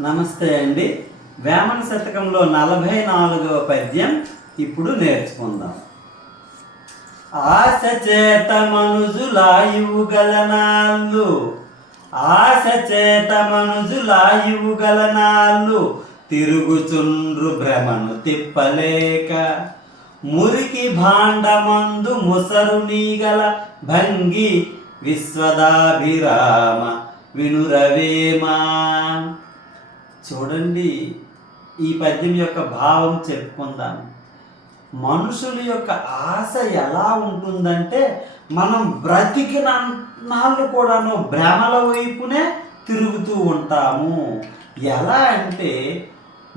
నమస్తే అండి. వేమన శతకంలో నలభై నాలుగవ పద్యం ఇప్పుడు నేర్చుకుందాం. ఆశ చేత మనుజులాయువు గలనాళ్ళు ఆశ చేత మనుజులాయువు గలనాళ్ళు తిరుగుచుండ్రు భ్రమను తిప్పలేక మురికి భాండమందు ముసరు నీగల భంగి విశ్వదాభిరామ వినురవేమా చూడండి ఈ పద్యం యొక్క భావం చెప్పుకుందాం. మనుషుల యొక్క ఆశ ఎలా ఉంటుందంటే మనం బ్రతికిన నాళ్ళు కూడాను భ్రమల వైపునే తిరుగుతూ ఉంటాము. ఎలా అంటే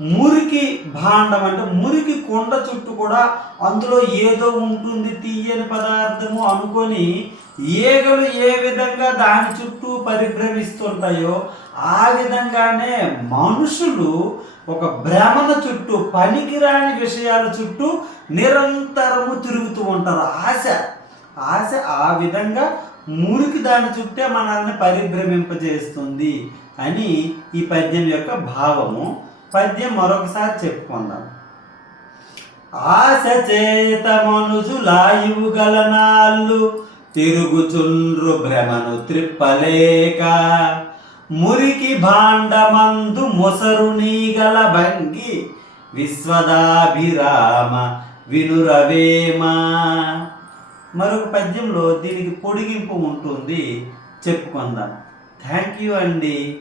మురికి భాండం అంటే మురికి కొండ చుట్టూ కూడా అందులో ఏదో ఉంటుంది తీయని పదార్థము అనుకొని ఈగలు ఏ విధంగా దాని చుట్టూ పరిభ్రమిస్తుంటాయో ఆ విధంగానే మనుషులు ఒక భ్రమణ చుట్టూ పనికిరాని విషయాల చుట్టూ నిరంతరము తిరుగుతూ ఉంటారు. ఆశ. ఆశ ఆ విధంగా మురికి దాని చుట్టే మనల్ని పరిభ్రమింపజేస్తుంది అని ఈ పద్యం యొక్క భావము. పద్యం మరొకసారి చెప్పుకుందాం. ఆశ చేత మనుజులాయువు గలనాళ్ళు తిరుగుచుండ్రు భ్రమను త్రిప్పలేక మురికి భాండమందు మొసరు నీగల భంగి విశ్వదాభిరామ వినురవేమా. మరొక పద్యంలో దీనికి పొడిగింపు ఉంటుంది. చెప్పుకుందాం. థ్యాంక్ యూ అండి.